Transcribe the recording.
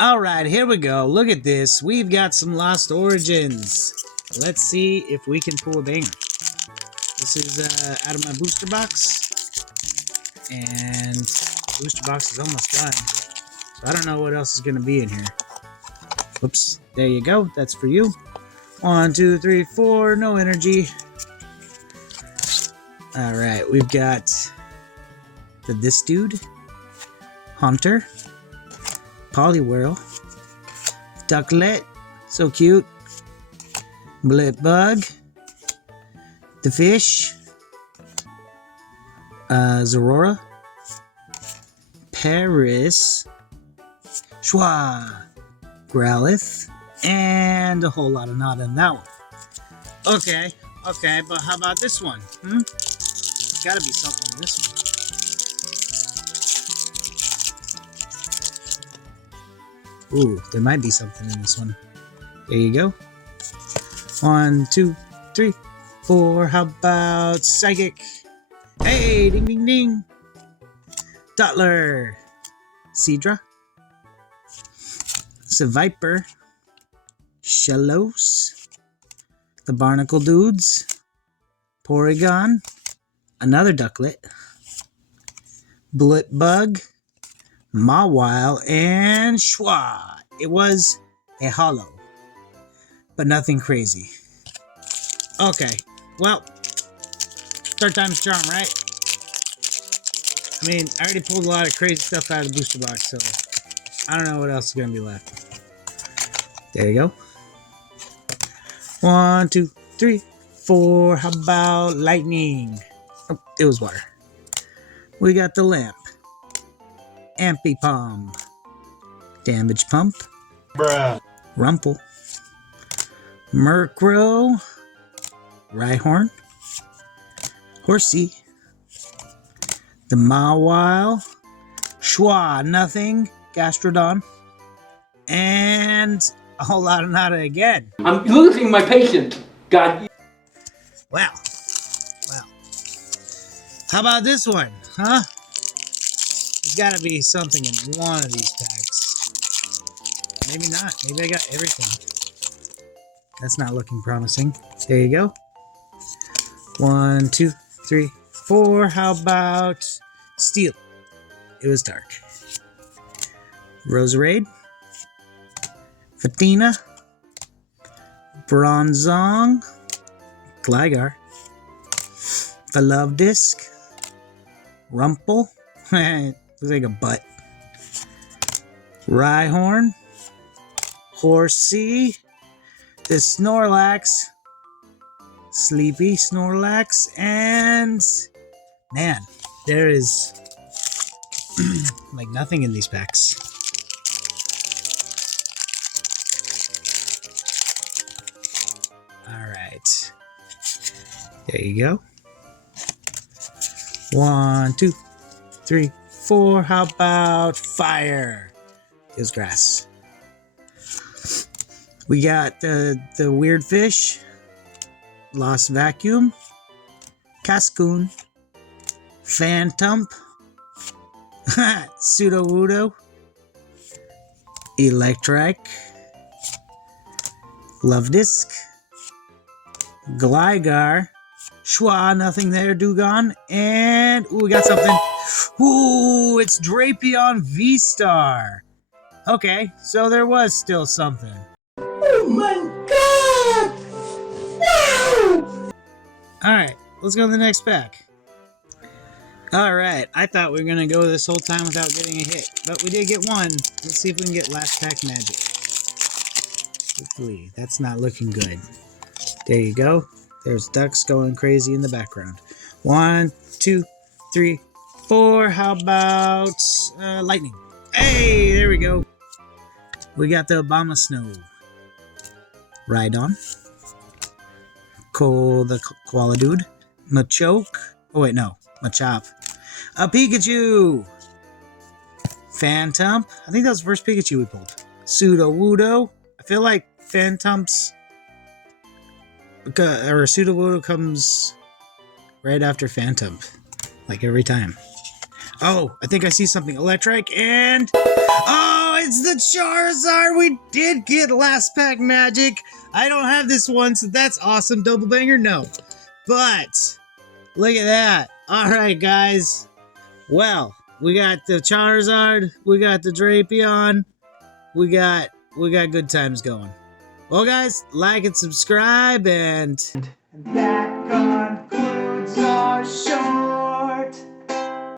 Alright, here we go. Look at this. We've got some Lost Origins. Let's see if we can pull a banger. This is out of my booster box. And the booster box is almost done. So I don't know what else is going to be in here. Whoops. There you go. That's for you. 1, 2, 3, 4. No energy. Alright, we've got this dude. Hunter. Poliwhirl. Ducklet. So cute. Blitbug. The fish. Zorora. Paris. Schwa. Growlithe. And a whole lot of nada in that one. Okay, but how about this one? There's gotta be something in this one. Ooh, there might be something in this one. There you go. 1, 2, 3, 4. How about Psychic? Hey, ding, ding, ding. Dottler. Seadra. Seviper. Shellos. The Barnacle Dudes. Porygon. Another Ducklet. Blitbug. Mawile, and Schwa. It was a holo, but nothing crazy. Okay, well, third time's a charm, right? I mean, I already pulled a lot of crazy stuff out of the booster box, so I don't know what else is going to be left. There you go. 1, 2, 3, 4. How about lightning? Oh, it was water. We got the lamp. Ampipom. Damage Pump. Bruh. Rumple. Murkrow. Rhyhorn. Horsey. The Mawile. Schwa. Nothing. Gastrodon. And a whole lot of nada again. I'm losing my patience. God. Well. How about this one? Huh? There's gotta be something in one of these packs. Maybe not. Maybe I got everything. That's not looking promising. There you go. 1, 2, 3, 4. How about Steel? It was dark. Roserade. Fatina. Bronzong. Gligar. The Love Disc. Rumple. Looks like a butt. Rhyhorn. Horsey. The Snorlax. Sleepy Snorlax. And man, there is like nothing in these packs. Alright. There you go. 1, 2, 3, 4. How about fire? It was grass. We got the weird fish. Lost Vacuum. Cascoon. Phantump. Sudowoodo. Electrike. Love Disc. Gligar. Schwa, nothing there, Dugong. And, ooh, we got something. Ooh, it's Drapion V-Star. Okay, so there was still something. Oh my God! Wow! Alright, let's go to the next pack. Alright, I thought we were going to go this whole time without getting a hit. But we did get one. Let's see if we can get last pack magic. Hopefully, that's not looking good. There you go. There's ducks going crazy in the background. 1, 2, 3, 4. How about lightning? Hey, there we go. We got the Obama Snow. Rhydon. The Koala Dude. Machoke. Oh, wait, no. Machop. A Pikachu. Phantump. I think that was the first Pikachu we pulled. Sudowoodo. I feel like Phantump's or Sudowoodo comes right after Phantump, like every time. Oh, I think I see something electric, and oh, it's the Charizard. We did get last pack magic. I don't have this one, so that's awesome. Double banger, no. But look at that. All right, guys. Well, we got the Charizard, we got the Drapion, we got good times going. Well, guys, like and subscribe, and that concludes our show.